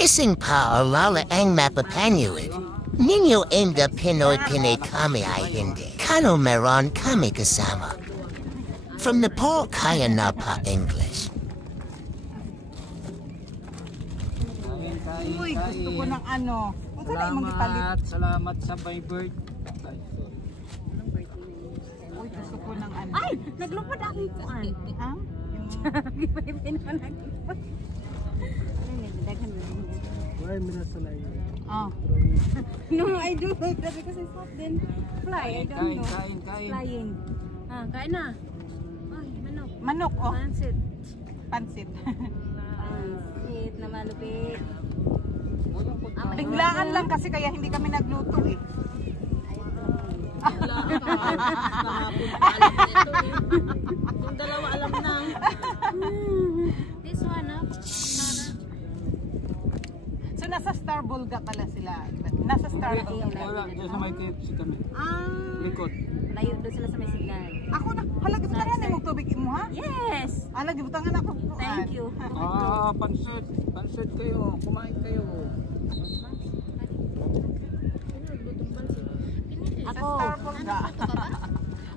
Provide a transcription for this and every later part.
Ising pa alala ang mapapanyuit. Ninyo inda Pinoy Pinay kami ay hindi. Kano meron kami kasama. From Nepal kaya na pa English. Uy, gusto ko ng ano. Salamat sa my bird. Uy, gusto ko ng ano. Ay, naglupad akong kuan. Ha? Gipipin ko naglupad. Ay, nagdaghan na rin. Why minasalay? Oh. No, I don't know that because it's hot then. Fly, I don't know. Kain. Flying. Ah, kain na. Ay, manok. Manok, oh. Pansit. Pansit. Pansit na malupit. Biglaan lang kasi kaya hindi kami nagluto eh. Wala ka. Kahapon pa alam nito eh. Yung dalawa alam na. This one, ah. So nasa Star Bulga pala sila. Nasa Star Bulga. Wala, sa may KFC kami. Likod. Layo doon sila sa may signal. Ako na, halagibutangan mo tubig mo ha? Yes! Halagibutangan ako. Thank you. Pansit. Pansit kayo. Kumain kayo. Sa Star Bulga.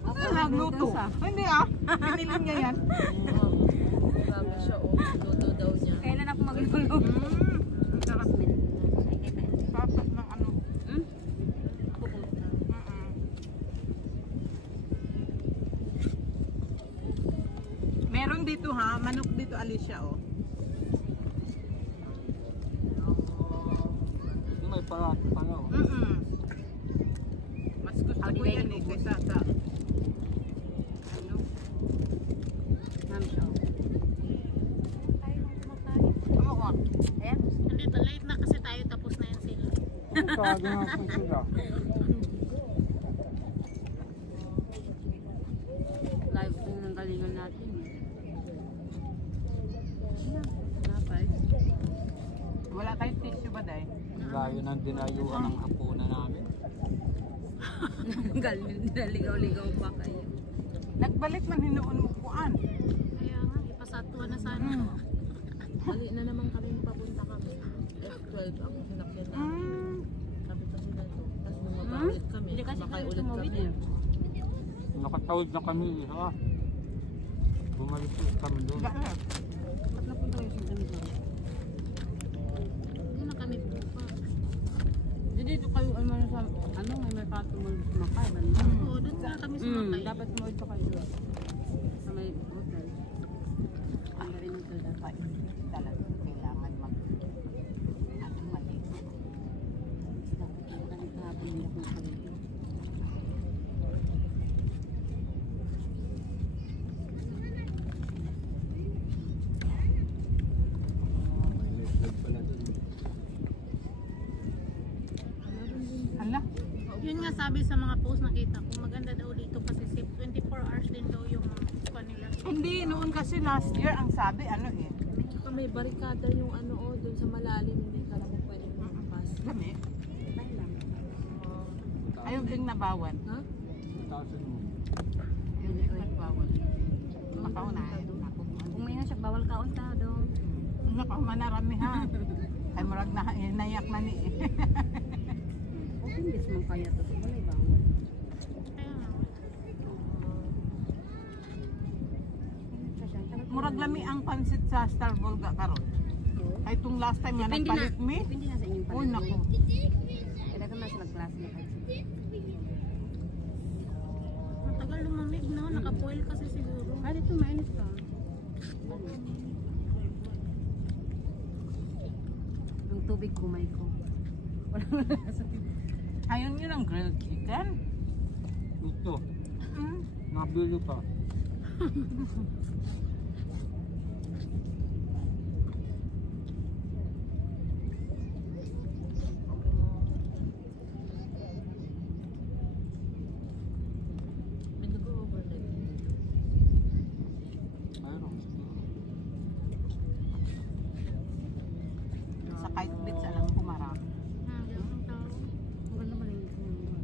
Ako nagluto. Hindi ah. Pinili niya yan. Sabi siya, luto daw niya. Kailan ako magluluto? Sarap. Sarap ng ano. Meron dito ha, manok dito Alicia oh. Yung may parat, ano? Mas gusto ko yan eh kaysa sa ano? Ma'am siya. Oo. Ayan. Hindi pa, late na kasi tayo tapos na yan sila. Sabi nga po sila. Live din ng galingan natin. Wala kayong tissue ba day? Layo ng dinayuan ng hapunan namin. Naligaw-ligaw pa kayo. Nagbalik man hinuon mo kuan. Kaya nga, ipasatuan na sana. Mali na naman kami papunta kami. F12 ang sinakyan namin. Sabi kasi na ito. Tapos nung mabawit kami, Hindi kasi makay kami ulit tumawid kami. eh. Nakatawid na kami, ha? Bumalik kami doon. Bakit? Ba't napunta kayo sa ganito? Doon na kami pupa. Dito kayo ano sa ano may patumol sumakay man. Oo, doon na kami sumakay. Dapat mo ito kayo doon. Sa may hotel. Ang rin ito dapat. Talaga kailangan mag ano maligo. Dapat yung ganito hapon nila kung kami. Hala. Yun nga sabi sa mga post nakita ko, maganda daw dito kasi safe 24 hours din daw yung kanila. Hindi, noon kasi last year ang sabi ano eh. Saka may barikada yung ano doon sa malalim, hindi ka naman pwede makapas. Kami. Ayaw ding nabawan. Ha? Taasin mo. Ayaw ding nagbawan. Makaunahin. Kung may nga siya bawal kaon ta doon. Nako, manarami ha. Ay murag na nayak na ni. Okay, bis man kaya to. Wala bawal. Kaya nga. Murag lami ang pansit sa Star Bulga karon. Ay itong last time nga Depende na. nagpalit mi. Depende na sa inyong Uy nako. Kaya ka mas nag-class na kayo. Matagal lumamig no, nakapoil kasi siguro. Ah, dito mainit ka. Yung tubig kumay ko. Wala sa Ayaw nyo ng grilled chicken? Ito. Nabili pa. May nag-overnight. Mayroon. Sa kite beach alam ko marami. Ang tao. Wala naman yung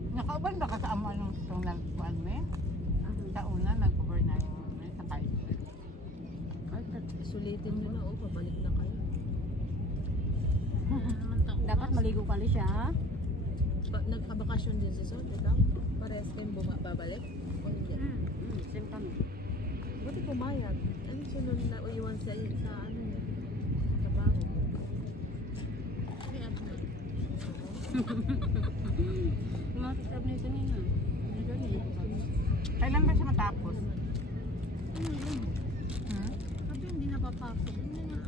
Nakauban ba ka sa amo anong itong nagpuan mo eh? Sa una nag-overnight mo sa kite beach. Ay, sulitin nyo na, pabalik na kayo. naman taon. Dapat maligo ka siya, ha? Nagkabakasyon din si Sol, ikaw? Parehas kayong babalik? O hindi? Same kami. Buti pumayag. Ano sunod na iwan sa ano niya? Trabaho. Kaya ako na. Masasab nito niya. Hindi ka niya. Kailan ba siya matapos? Sabi hindi napapasok. Hindi na.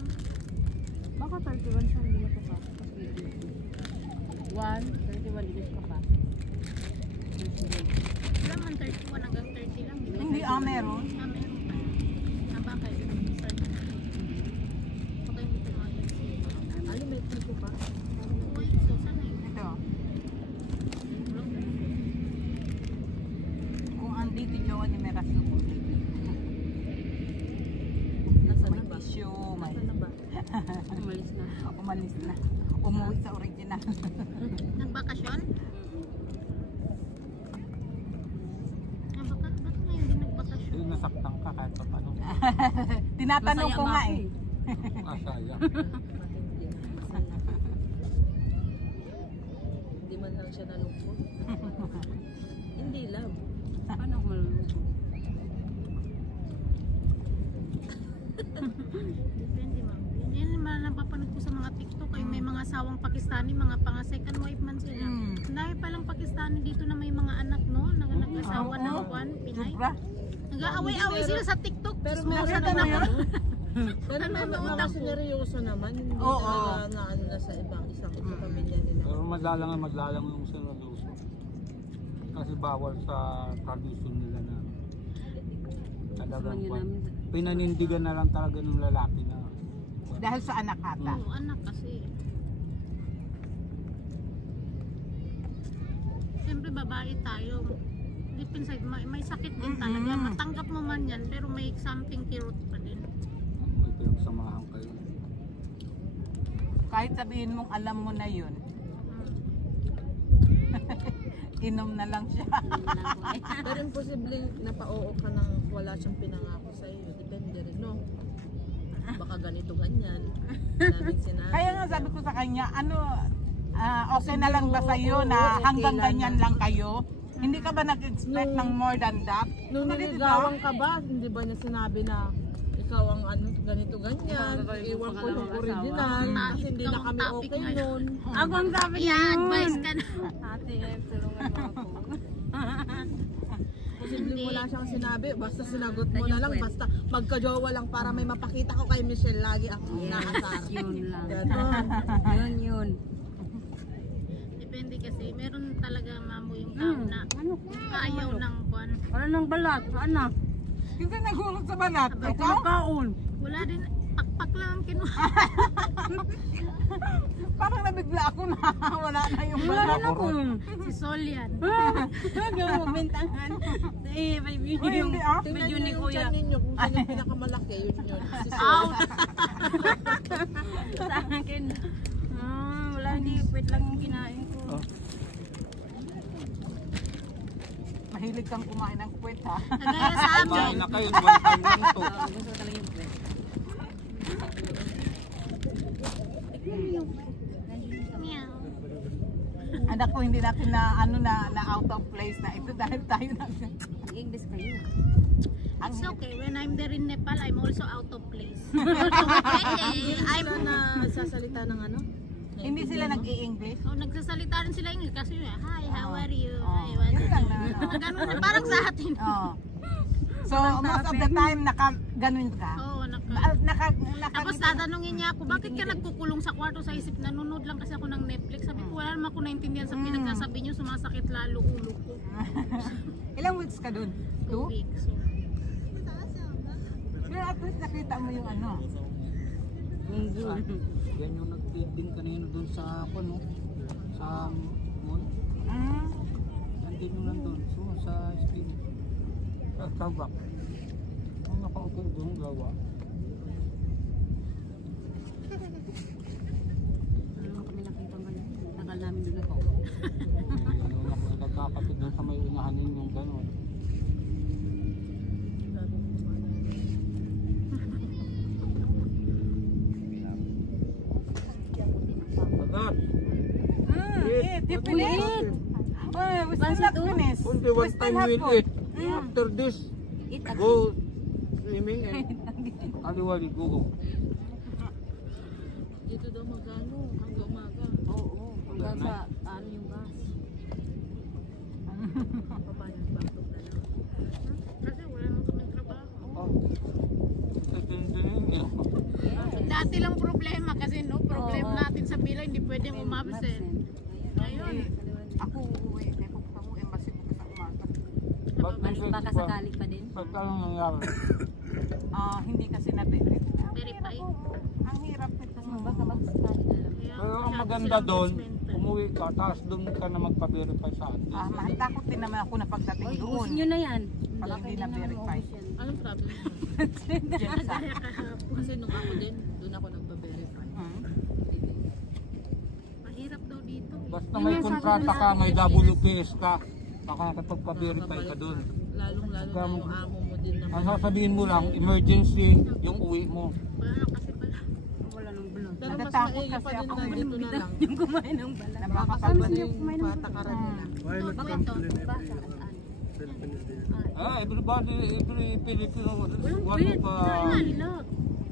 Baka 31 siya hindi napapasok. 31 degrees ka pa. Wala man 31 hanggang 30 lang. Di ba? Hindi, meron. Meron pa. Bakit? Baka hindi pumayag siya. Ano, may tipo pa? Uy, so sana yun. Ito. Kung andito jowa ni Merasu po. Nasaan May na ba? tissue, may Nasaan na ba? Umalis na. umalis na. Umuwi sa original. Nagbakasyon? Bakit ngayon din nagbakasyon? Hindi nasaktan ka kahit pa paano. Tinatanong ko nga eh. Masaya. Hindi man lang siya nalungkot. Hindi love. Paano ako malulungkot? Depende, ma'am. Yan naman napapanood ko sa mga TikTok ay may mga asawang Pakistani, mga pang second wife man sila. Ang dami palang Pakistani dito na may mga anak, no? Nag-asawa ng Juan, Pinay. Sobra. Nag-aaway-away sila sa TikTok. Pero Tapos meron nakita naman na ako. Pero may mga sineryoso naman. Hindi Oo. talaga na ano na sa ibang isang pamilya nila. Pero madlalang yung sinaluso. Kasi bawal sa tradition nila na talagang pinanindigan na lang talaga ng lalaki na Dahil sa anak ata. Oo, anak kasi. Siyempre babae tayo. Deep inside, may sakit din talaga. Matanggap mo man yan, pero may something kirot pa din. may pinagsamahan kayo. Kahit sabihin mong alam mo na yun, inom na lang siya. Pero imposibleng napao ka nang wala siyang pinangako sa iyo. Depende rin, no? Baka ganito ganyan. Namin sinabi. Kaya nga sabi ko sa kanya, okay na lang ba sa'yo na hanggang ganyan lang kayo? Hindi ka ba nag-expect ng more than that? Nung Sabi, niligawan ka ba, hindi ba niya sinabi na ikaw ang ano, ganito ganyan, iwan ko yung original, kasi hindi na kami okay nun. Ako ang sabi niya, advice ka na. Ate, tulungan mo ako. Posibleng wala siyang sinabi, basta sinagot mo na lang, basta magka-jowa lang para may mapakita ko kay Michelle lagi ako nakasar. Yun lang. Ganon. Yun. Depende kasi, meron talaga mamo yung tao na ayaw ng kwan. Wala nang balat, anak. Kasi nagulot sa balat. Sabay Ikaw? Kaon. Wala din, pakpak lang ang kinuha. Parang nabigla ako na wala na yung balat. Si Sol yan. Bintangan. May video Uy, hindi ah. video ni Kuya. Ninyo, kung sino yung pinakamalaki, yun yun. Si Sol. Out! Sa akin. Wala, hindi. Wait lang yung kinain ko. Mahilig kang kumain ng kwet ha. Kagaya sa amin. Kumain na kayo, one time lang to. Gusto talaga yung bread. Meow. Anak ko, hindi natin na out of place na ito dahil tayo na. English kayo. It's okay. When I'm there in Nepal, I'm also out of place. Okay. I'm na sasalita ng ano? Hindi sila nag-i-English. Oh, nagsasalita rin sila English kasi hi, how are you? Oh, Hi, what yun lang do you do? Ganun na, parang sa atin. Oh. So, most of the time, naka-ganun ka. Oo, Tapos Tapos tatanungin niya ako, bakit ka nagkukulong sa kwarto sa isip? Nanonood lang kasi ako ng Netflix. Sabi ko, wala naman ako naintindihan sa pinagsasabi niyo, sumasakit lalo ulo ko. Ilang weeks ka dun? 2 2? weeks. So, Pero at least nakita mo yung ano. Yan yung nag-feeding kanina dun sa no? Sa mall. Nandun yung nandun. So, sa spin. Sa Starbucks. Ang nakaupo doon, gawa. Kami nakita mo na. Tagal namin doon ako. Ano ako nagkakapit doon sa may unahanin yung gano'n. Eat. You finish? Oh, we still not finished. Only We one still time have we'll food. eat. After this, go swimming and aliwali go. Dito daw magano hanggang umaga. Oo, hanggang sa ano yung gas. Paano bakit na lang? Kasi wala naman kami trabaho. Oh. Ito. Dati lang problema kasi no problem natin sa pila hindi pwedeng umabsent. Ngayon, Ako uuwi. Kaya pupunta ko embassy bukas sa umaga. Baka sakali pa din. Ba't anong nangyari? Hindi kasi na-verify. Verify. Ang hirap nito. Baka magsasali na lang. Pero ang maganda doon, umuwi ka, tapos doon ka na magpa-verify sa atin. Takot din naman ako na pagdating doon. na yan. Pag hindi na-verify. Anong problem mo? Diyan sa... Kasi nung ako din, doon ako nagpa-verify. Mahirap daw dito. Basta may kontrata ka, may WPS ka, baka nakapagpa-verify ka doon. Lalong-lalo na yung amo mo din naman. Ang sasabihin mo lang, emergency, yung uwi mo. Wala kasi pala. Pero mas Natatakot maigi kasi pa din ako na dito na lang. Yung kumain ng bala. Makakasama yung patakaran nila. Bakit to? Basa. Every Filipino, one of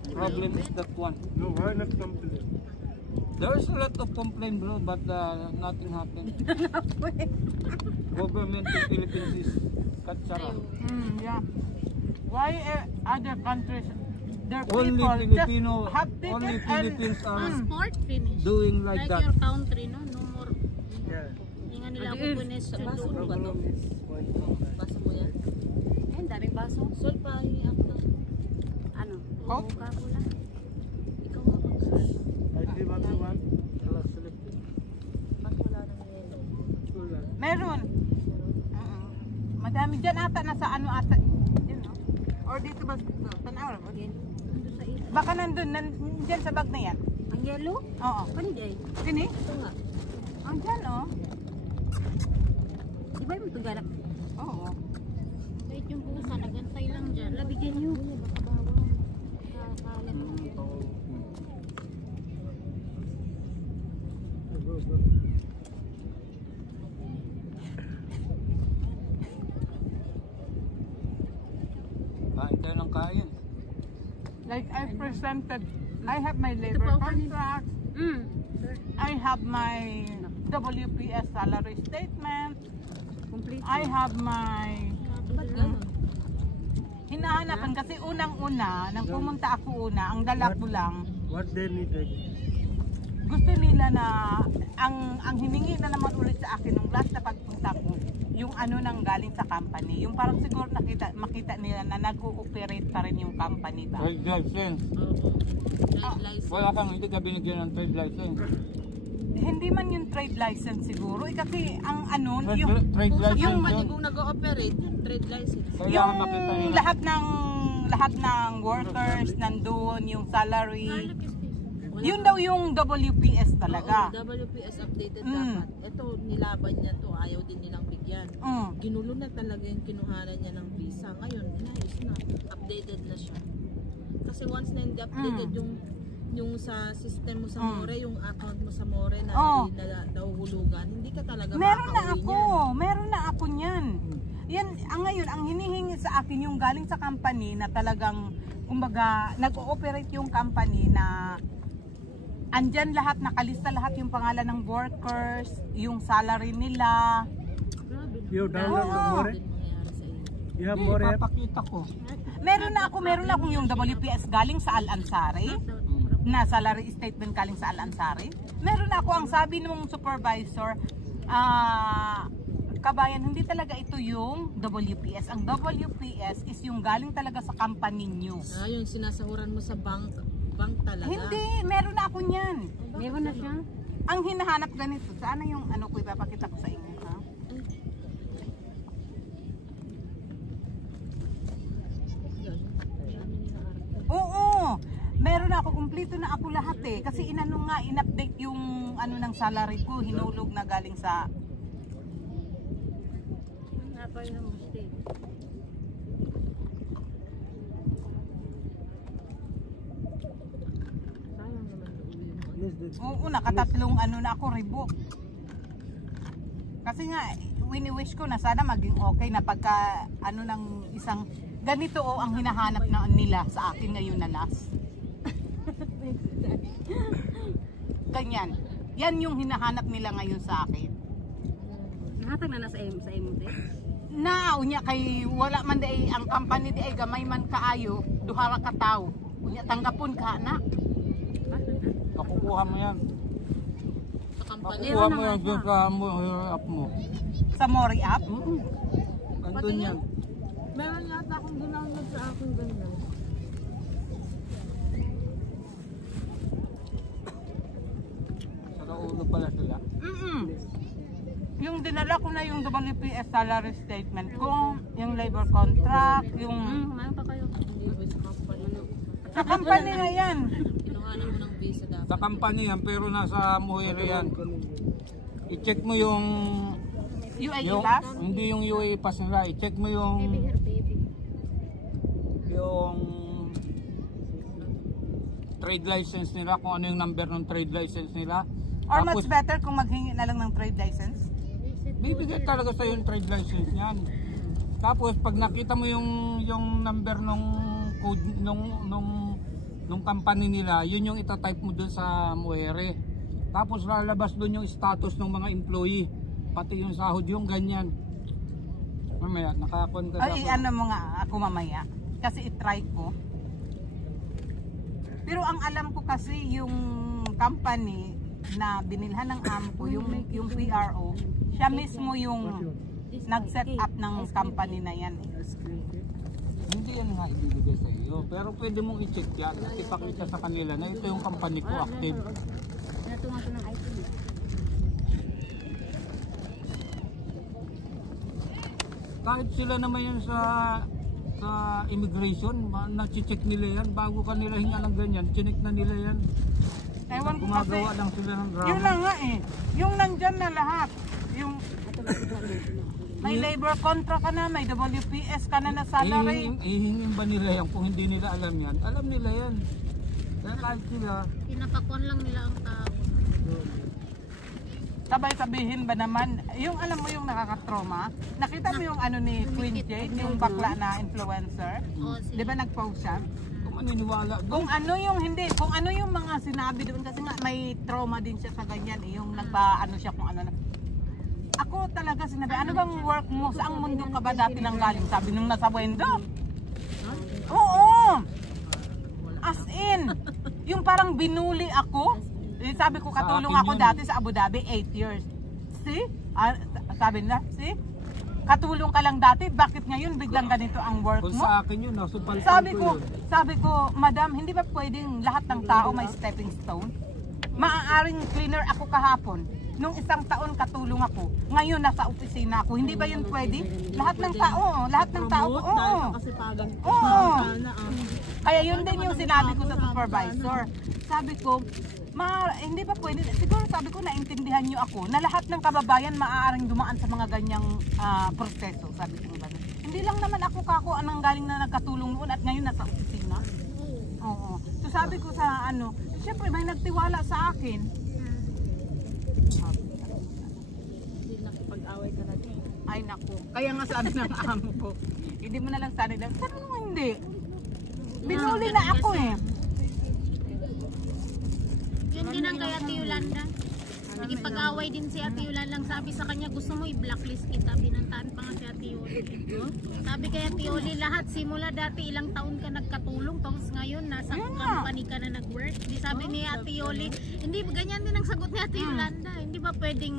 problem is that one. No, why not complain? There's a lot of complaint, bro, but nothing happened. Government of Philippines is katsara. Yeah. Why other countries, their Only people Filipino, just have only tickets and... Philippines are Passport finish. doing like Like that. your country, no? No more. Yeah. Hindi nga nila ako question Baso doon. mo ba to? Problem is one thing. Baso mo yan? Ayun, daming baso. Sol, pahingi ako ng Ano? Coke? Coca-Cola. ikaw nga mag-sol. I give everyone class selected. Ba't wala nang yelo? Meron. Madami dyan ata, nasa ano ata. Yun, no? Or dito ba? Tanaw ba? Baka nandun, dyan sa bag na yan. Ang yellow? Oo. Panday. Sini? Ito nga. Ang dyan, oh. Di ba yung tugalak? Oo. Wait yung pusa, nagantay lang dyan. Labigyan nyo. Kain tayo ng kain. Like I presented, I have my labor contract. I have my WPS salary statement. Complete. I have my Ba't ganun? hinahanapan kasi unang-una, nang pumunta ako ang dala ko lang, What they needed. gusto nila na ang hiningi na naman ulit sa akin nung last na pagpunta ko, yung ano nang galing sa company. Yung parang siguro makita nila na nag-ooperate pa rin yung company ba. Trade license. Oo. Trade license. Wala kang, hindi ka binigyan ng trade license. Hindi man yung trade license siguro, kasi ang ano, Trade, yung trade Kung sa license company yun. kung nag-ooperate, yung trade license. Kailangan makita yung nila. lahat ng workers nandoon, yung salary. Wala Yun kang- daw yung WPS talaga. Oo, WPS updated Mm. dapat. Ito, nilaban niya to, ayaw din nilang bigyan. Mm. Ginulo na talaga yung kinuhanan niya ng visa. Ngayon, inayos na. Updated na siya. Kasi once na hindi updated yung sa system mo sa More, yung account mo sa More na hindi na nahuhulugan, hindi ka talaga Meron na makakauwi ako. niyan. Meron na ako niyan. Yan, ngayon, ang hinihingi sa akin yung galing sa company na talagang, kumbaga, nag-ooperate yung company na andyan lahat, nakalista lahat yung pangalan ng workers, yung salary nila. Grabe. You download the more? Din mangyayari sa inyo. You have more app? Papakita ko. Meron na akong yung WPS galing sa Al-Ansari, na salary statement galing sa Al-Ansari. Meron na ako, ang sabi ng supervisor, kabayan, hindi talaga ito yung WPS. Ang WPS is yung galing talaga sa company nyo. Yung sinasahuran mo sa bank talaga. Hindi, meron na ako niyan. Meron na siya. Ang hinahanap ganito, sana yung ano ko ipapakita ko sa inyo, ha? Oo, meron na ako, kumpleto na ako lahat eh. Kasi inano nga, in-update yung ano ng salary ko, hinulog na galing sa... Nga pa yung mistake. Sayang naman yung uwi mo. No, Oo, nakatatlong ano na ako, rebook. Kasi nga, wini-wish ko na sana maging okay na pagka ano ng isang ganito ang hinahanap na nila sa akin ngayon na last. Ganyan. Yan yung hinahanap nila ngayon sa akin. Nahatag na nasa imo te. Na unya kay wala man day ang company di ay gamay man kaayo, duha ra ka tawo. Unya tanggapon ka na. Makukuha mo yan. Sa company. Makukuha mo yan doon sa app mo. Sa Mori app. Andun yan. Meron yata akong download sa akin ganyan. Sa ulo pala sila. Yung dinala ko na yung WPS salary statement ko, yung labor contract, yung Kumain pa kayo. Hindi ba sa company? sa company na yan. Kinuhanan mo ng visa dapat. Sa company yan, pero nasa Muhere yan. I-check mo yung UAE pass. hindi yung UAE pass nila. I-check mo yung trade license nila, kung ano yung number ng trade license nila. Or Tapos, much better kung maghingi na lang ng trade license. bibigyan talaga sa yung trade license niyan. Tapos pag nakita mo yung number nung code nung company nila, yun yung itatype mo dun sa Muhere. Tapos lalabas dun yung status ng mga employee, pati yung sahod, yung ganyan. Mamaya nakakon ka Ay, ano mo nga ako mamaya. Kasi itry ko. Pero ang alam ko kasi yung company na binilhan ng amo ko, yung PRO, siya mismo yung nag-set up ng company na yan. Hindi yan nga ibibigay sa iyo, pero pwede mong i-check yan at ipakita sa kanila na ito yung company ko active. Natunga ko ng IT. Kahit sila naman yan sa immigration, na-check nila yan bago kanila hinga ng ganyan, chinek na nila yan. Ewan ko kasi, Gumagawa lang sila ng drama. yun na nga eh. Yung nandyan na lahat. Yung may labor contract ka na, may WPS ka na na salary. Ihingin ba nila yan kung hindi nila alam yan? Alam nila yan. Kaya kahit sila, Pinapakuan lang nila ang tao. Sabay sabihin ba naman, yung alam mo yung nakakatroma, nakita mo yung ano ni Queen Jade, yung bakla na influencer, O, di ba nag-post siya? kung maniniwala doon. Kung ano yung hindi, kung ano yung mga sinabi doon kasi nga may trauma din siya sa ganyan eh, yung nagpa-ano siya kung ano na. Ako talaga sinabi, ano bang work mo? Saang mundo ka ba dati nang galing? Sabi nung nasa Buendo. Oo! As in, yung parang binuli ako. Eh, sabi ko katulong Sa akin ako yun. dati sa Abu Dhabi 8 years. See? Sabi na, see? Katulong ka lang dati, bakit ngayon biglang ganito ang work Kung mo? sa akin yun, supalpan Sabi ko, madam, hindi ba pwedeng lahat ng tao may stepping stone? Maaaring cleaner ako kahapon. Nung isang taon katulong ako. Ngayon nasa opisina ako. Hindi ba yun pwede? Lahat ng tao, lahat ng tao. Oo. Kasi pagan. Oo. Sana Kaya yun din yung sinabi ko sa supervisor. Sabi ko, hindi ba pwede? Siguro sabi ko, naintindihan nyo ako na lahat ng kababayan maaaring dumaan sa mga ganyang proseso. Sabi ko ba? Hindi lang naman ako kako anong galing na nagkatulong noon at ngayon nasa opisina. Oo. So sabi ko sa ano, siyempre may nagtiwala sa akin. hindi nakipag-away ka na din. Ay naku. Kaya nga sabi ng amo ko, hindi mo na lang sana lang. Sana naman hindi. Binuli na ako eh. Yun din ang kay Ate Yolanda. Nagipag-away din si Ate Yolanda. Lang sabi sa kanya, gusto mo i-blacklist kita. Binantaan pa nga si Ate Yoli. Sabi kay Ate Yoli, lahat simula dati ilang taon ka nagkatulong. Tapos ngayon, nasa company ka na nag-work. Di sabi ni Ate Yoli, hindi ganyan din ang sagot ni Ate Yolanda. Hindi ba pwedeng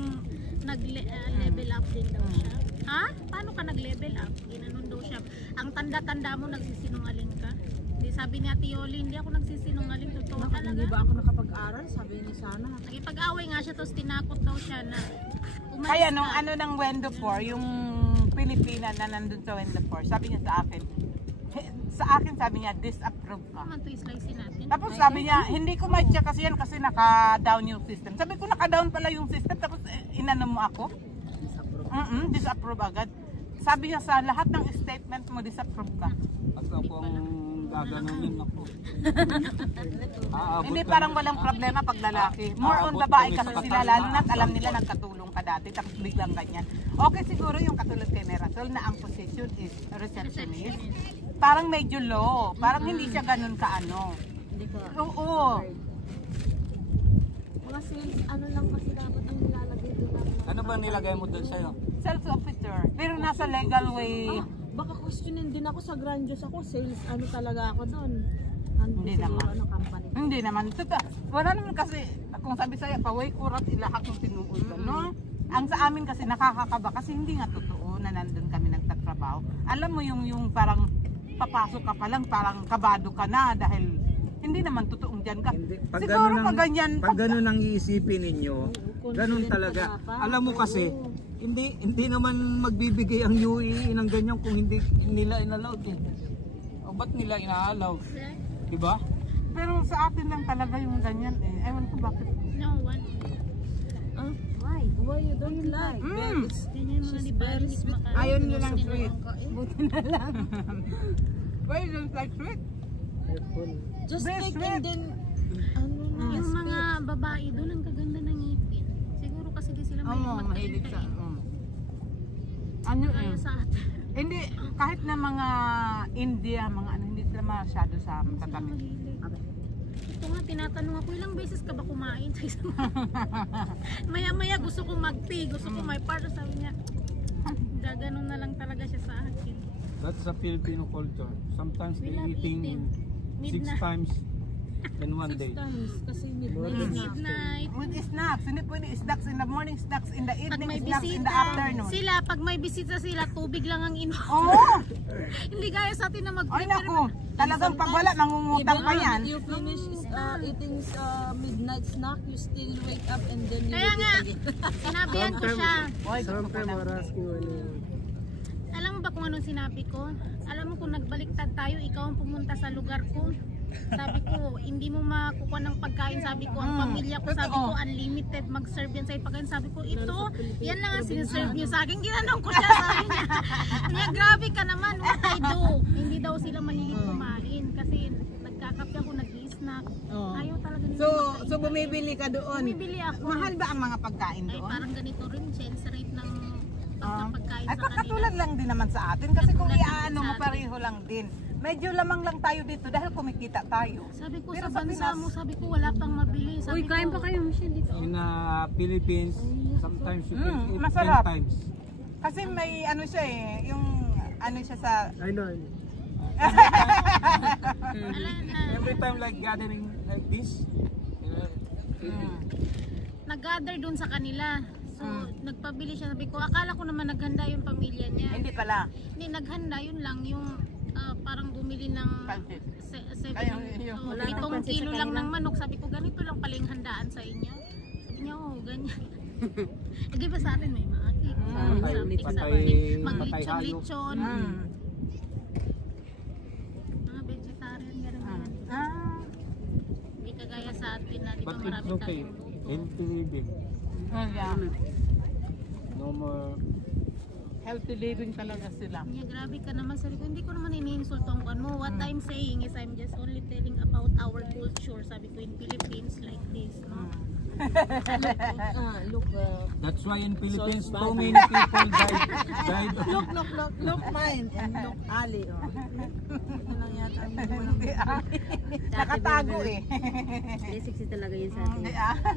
nag-level up din daw siya? Ha? Paano ka nag-level up? Ginanon daw siya. Ang tanda-tanda mo, nagsisinungaling ka. Di sabi ni Ate Yoli, hindi ako nagsisinungaling. Totoo talaga. Hindi ba ako nakapag-aral? Sabi ni Sana. Nagipag-away nga siya, tapos tinakot daw siya na umalis Kaya nung ka. ano ng Wendofor, yung Pilipina na nandun sa Wendofor, sabi niya sa akin, sabi niya, disapprove ka. Naman to islicein natin. Tapos sabi niya, hindi ko ma-check kasi yan kasi naka-down yung system. Sabi ko, naka-down pala yung system, tapos inano mo ako? Disapprove agad. Sabi niya, sa lahat ng statement mo, disapprove ka. At ako ang gaganunin ako. Hindi parang walang problema pag lalaki. More on babae kasi sila, lalo na't alam nila nagkatulong ka dati, tapos biglang ganyan. Okay, siguro yung katulad kay Merasol na ang position is receptionist. Parang medyo low. Parang hindi siya ganun kaano. Hindi ka. Oo. Mga sales, ano lang kasi dapat ang nilalagay doon lang. Ano ba nilagay mo doon sa'yo? Sales officer. Pero nasa legal way. Baka questionin din ako sa Grandios ako, sales ano talaga ako doon. Hindi naman. Ano company. Hindi naman. Wala naman kasi, kung sabi sa'yo, paway kurat ilahat yung tinuod ka, no? Ang sa amin kasi nakakakaba kasi hindi nga totoo na nandun kami nagtatrabaho. Alam mo yung parang papasok ka pa lang, parang kabado ka na dahil hindi naman totoong dyan ka. Siguro pag ganyan. Pag ganun ang iisipin ninyo, ganun talaga. Alam mo kasi, hindi naman magbibigay ang UAE ng ganyan kung hindi nila inallowed eh. O ba't nila inaalaw? Diba? Pero sa atin lang talaga yung ganyan eh. Ewan ko bakit. No one. Why? Why you don't like? Ganyan mga di ba? Ayaw nyo lang sweet. Buti na lang. Why you don't like sweet? Just Best take sweet. and then ano na. Yung mga babae doon, ang kaganda ng ngipin. Siguro kasi di sila Mahilig sa... magkain. Ano eh? Kaya sa atin. Hindi, kahit na mga India, mga ano, hindi sila masyado sa Sila tatamis. mahilig. Ito nga, tinatanong ako, ilang beses ka ba kumain sa isang maya-maya gusto ko mag-tea, gusto ko may part. Sabi niya, gaganon na lang talaga siya sa akin. That's a Filipino culture. Sometimes We they love eating eating. 6 times in one day. Times kasi midnight. Midnight. With snacks, hindi pwede snacks in the morning, snacks in the Pag evening, may snacks in the bisita, afternoon. sila, pag may bisita sila, tubig lang ang inom. Oo! Hindi gaya sa atin na Ay mag-prepare. naku, talagang pag wala, mangungutang pa yan. You finish eating midnight snack, you still wake up and then you Kaya eat nga, it again. sinabihan ko siya. Sometimes we're asking when Alam mo ba kung anong sinabi ko? Alam mo kung nagbaliktad tayo, ikaw ang pumunta sa lugar ko. Sabi ko, hindi mo makukuha ng pagkain. Sabi ko, ang pamilya ko, sabi ko, unlimited mag-serve yan sa'yo pagkain. Sabi ko, ito, yan lang ang siniserve nyo sa akin. Ginanong ko siya, sabi niya. Niya, grabe ka naman, what I do. Hindi daw sila mahilig kumain kasi nagkakape ako, nag-i-snack. Ayaw talaga nila makain. So bumibili ka doon. Bumibili ako. Mahal ba ang mga pagkain Ay, doon? parang ganito rin, chance rate ng pagkain Ay, sa kanila. katulad lang din naman sa atin kasi kung Katulad din iaano sa mo atin. pareho lang din. Medyo lamang lang tayo dito dahil kumikita tayo. Sabi ko Pero sa sa bansa Pinas- mo, sabi ko wala pang mabili. Sabi Uy, kain ko, pa kayo, Michelle, dito. In Philippines, sometimes you can eat masarap. 10 times. Kasi may ano siya eh, yung ano siya sa... I know. Ala na, Every time like gathering like this, nag-gather dun sa kanila. So, nagpabili siya. Sabi ko, akala ko naman naghanda yung pamilya niya. Hindi pala. Hindi, naghanda yun lang. Yung parang bumili ng Pansit. Ay, yung- 7 kilo lang ng manok. Sabi ko, ganito lang pala yung handaan sa inyo. Sabi niya, oh, ganyan. Hindi ba sa atin may mga cake? Mag-lechon-lechon. Mga vegetarian, gano'n yan. Hindi kagaya sa atin na di ba but it's marami okay. tayong luto. Healthy living. No more. Healthy living talaga sila. Niya, grabe ka naman. Sabi ko, hindi ko naman iniinsulto ang kan mo. What I'm saying is I'm just only telling about our culture. Sabi ko, in Philippines like this, no? Look, That's why in Philippines, So so bad. many people died. look mine and look Ali. Oh. Ito lang yata ang Nakatago eh. Hindi, sexy talaga yun sa atin. Hindi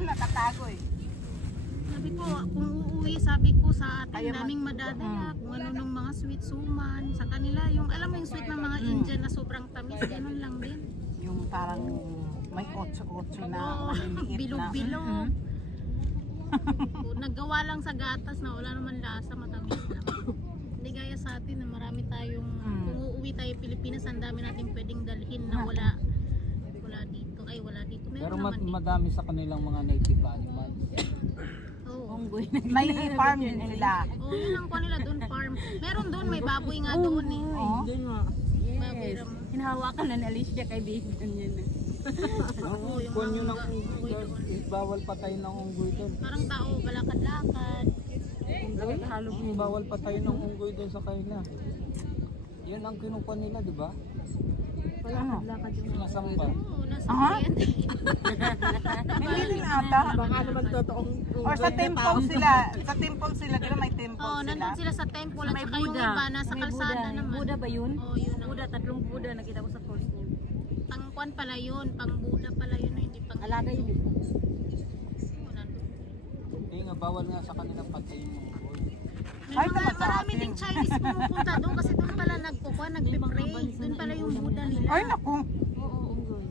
nakatago eh. Sabi ko, kung uuwi, sabi ko sa atin, Kaya daming madadala. Kung ano nung mga sweet suman. Sa kanila, yung alam mo yung sweet ng mga Indian na sobrang tamis, ganun lang din. Yung parang may 8-8 na Oo, maliliit na. bilog-bilog. Naggawa lang sa gatas na wala naman lasa, matamis lang. Hindi gaya sa atin na marami tayong, kung uuwi tayo Pilipinas, ang dami natin pwedeng dalhin na wala dito. Ay, wala dito. Meron Pero naman dito. madami sa kanilang mga native animals. Oo. May farm din sila. Oo, yun ang kuha nila doon, farm. Meron doon, may baboy nga doon eh. Oh. Baboy ram. Hinahawakan na ni Alicia, kaibigan niya na. Oo, yung Kung yun mga ang unggoy doon. bawal patayin ng unggoy doon. Parang tao, balakad-lakad. Bawal patayin ng unggoy doon sa kanila. Yan ang kinukuha nila, di ba? Ano? Sinasamba. Oo, nasa Aha. kuryente. Hindi din ata. Baka naman totoong Or sa temple sila. Sa temple sila. Di ba may temple Oo, sila? nandun sila sa temple at saka yung iba nasa kalsada naman. Buddha ba yun? Oo, yun. Buddha, tatlong Buddha nakita ko sa post niya. Pang-kwan pala yun, pang-Buddha pala yun, hindi pang... Alaga yun. Oo, nandun. Hindi nga, bawal nga sa kanilang patayin yung unggoy. Ay, tama sa Marami atin. ding Chinese pumupunta doon kasi doon pala nagkukwa, nagpipray. Doon pala yung Buddha nila. Ay, naku. Oo, unggoy.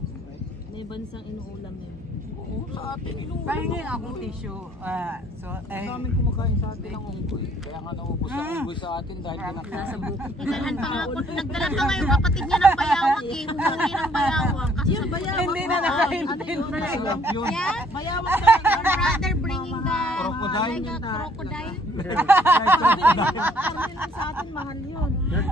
May bansang inuulam yun. Oo, sa atin inuulam. Pahingin akong tissue. Ang daming kumakain sa atin ng unggoy. Kaya nga naubos ang unggoy sa atin dahil kinakain. Nagdalan pa nga ako, nagdalan pa nga yung kapatid niya ng bayawak eh. Huli ng bayawak. Kasi sa bayawak. Hindi na nakaintindi. Sarap yun. Yeah? Bayawak Your brother bringing the Crocodile. like a crocodile. karne lang sa atin, mahal yun. Yung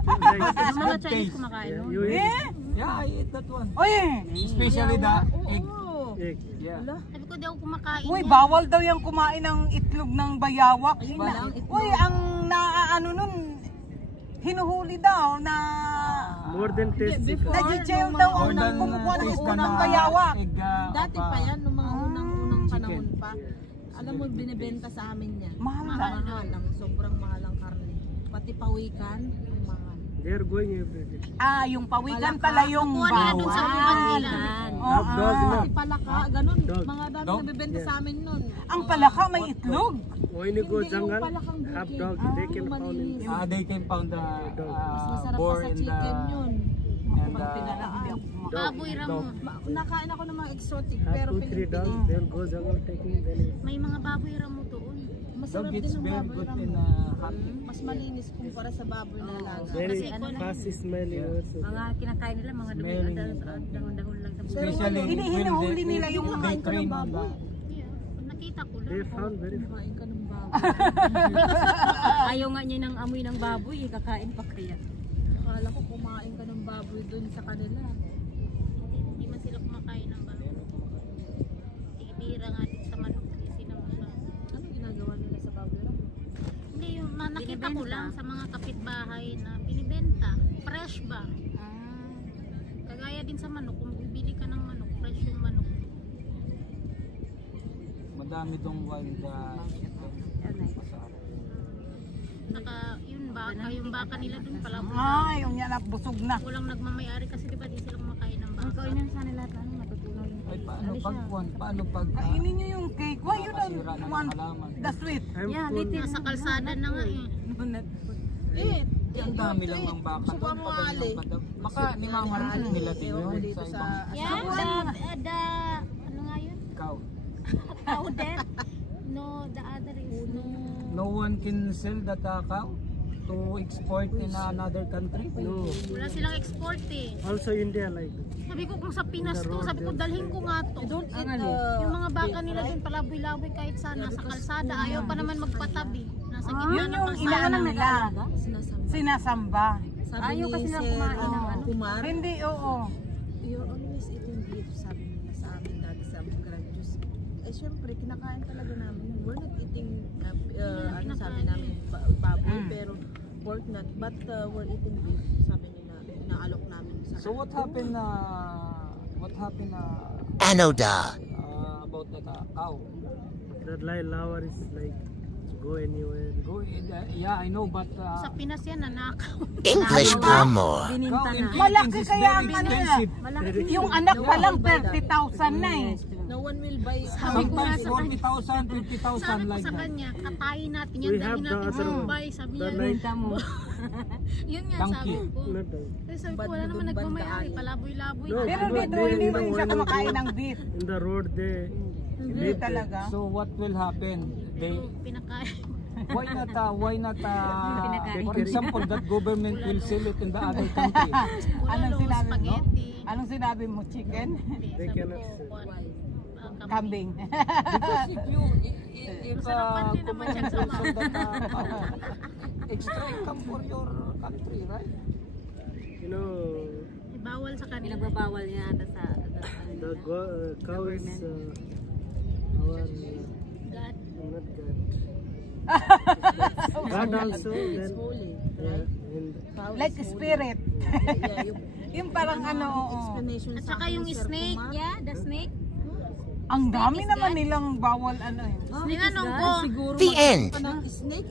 mga Good Chinese taste. kumakain, no? You eat Eh? Yeah, I eat that one. Uy! Especially the egg. Oo. egg. Yeah. Sabi ko di ako kumakain. Uy, yan. bawal daw yung kumain ng itlog ng bayawak. Walang itlog. Uy, ang naaano nun, hinuhuli daw na More than tasty. nag-jail daw ang More than kumukuha ng taste unang than, bayawak. egg, Dati pa yan, nung mga unang panahon Chicken. pa. Alam mo, binibenta sa amin yan. Mahal na. Mahal ang sobrang mahal ang karne. Pati pawikan, ang mahal. They're going every day. Ah, yung pawikan pala yung Kuha nila dun sa uban bawal. nila. Half dog na. Pati palaka, ganun. Dog. Mga dami Dog? nabibenta sa amin nun. Ang palaka may itlog. When you go Hindi, yung jungle, palakang half bukid. dog, they can Yung found in malinis. They can pound the Mas masarap pa boar sa and chicken yun. and Baboy ramo. Nakain ako ng mga exotic, have pero 2-3 dogs, Pilipino. they'll go jungle taking them. May mga baboy ramo doon. Masarap dog din it's ang very baboy good ramo. in hunting. Mas malinis kumpara sa baboy na alaga. Very Kasi fast smelling also. Mga kinakain nila, mga dumi, Smelling. dahon-dahon lang sa buhay. Especially Hinihinahuli when nila yung they train on the Yeah. Nakita ko They lang. found very fast. Kumain ka ng baboy. Ayaw nga niya ng amoy ng baboy, kakain pa kaya. Akala ko kumain ka ng baboy dun sa kanila. Hindi man sila kumakain ng baboy. Tibira nga din sa manok. Hindi sila masyado. Ano ginagawa nila sa baboy ramo? Hindi, yung nakita ko lang sa mga kapitbahay na binibenta. Fresh ba? Kagaya din sa manok. Kung bibili ka ng manok, fresh yung manok. madami dong wild masarap. Saka yun baka, yung baka nila dun pala. Ay, yung yan busog na. Walang nagmamayari kasi diba di sila kumakain ng Ang baka. kaunan sa nila, ano, matutunaw yung Ay paano pag Kainin nyo yung cake. Why you don't Nakasira ng want halaman. the sweet? I'm Yeah, full. little. Nasa kalsada na nga eh. ang dami lang ng baka doon pa daw yung padam. Baka ni Mama Rin nila din yun sa ibang Yeah, the ano nga yun? ikaw. Cow dead? No, the other is no. No one can sell that cow to export in another country. No. Wala silang export eh. Also India like. Sabi ko kung sa Pinas to, sabi ko dalhin ko nga to. Yung mga baka nila dun palaboy-laboy kahit sana sa kalsada, ayaw pa naman magpatabi. Nasa gitna Yun ng yung kalsada. inaano nila. Sinasamba. Sabi Ayaw ni kasi nila Sir, kumain ng ano. Kumar, Hindi, oo. you're always eating beef, sabi nila sa amin dati sa Gradues. Eh syempre, kinakain talaga namin. We're not eating, ano sabi namin, baboy, pero pork not. But we're eating beef, sabi nila. Inaalok namin sa So what happened Anoda. about that cow? That flower is like go anywhere. Go yeah, I know but Sa Pinas yan, nanakaw. English Palmore. cow in Malaki Philippines is kaya very ang ano na. expensive. Yung anak pa lang 30,000 na eh. No one will buy. Sometimes sa kanya. 40,000, 50,000 Sabi ko like sa that. kanya, katayin natin yan, We have dalhin the natin sa other Mumbai. Sabi the niya, like yun nga Donkey. sabi ko. not dog. Kasi sabi ko, Bad wala na naman dun, nagmamayari, bandaan. palaboy-laboy. No, na. Pero Diba, dito they hindi know rin siya when you kumakain go ng beef. in the road they Hindi live there. talaga. So what will happen? They Pero pinakain. why not for example that government will sell it in the other country. Anong Bulalo, sinabi mo? spaghetti. Anong sinabi mo? Chicken? They Sabi cannot ko, sell. kwan, Kambing. Because if Masarapan din naman siya sa so that extra income for your country, right? You know Bawal sa kanila. Pinagbabawal niya ata sa the cow is our God. not God. God also then Holy. yeah, and Like spirit. Yeah, Yung parang ano, oo. explanation At sa saka akin, yung Sir snake, Kuma. yeah, the snake. Ang dami naman nilang bawal ano eh. Tinanong ko, Siguro The end. magkakaroon pa ng snake.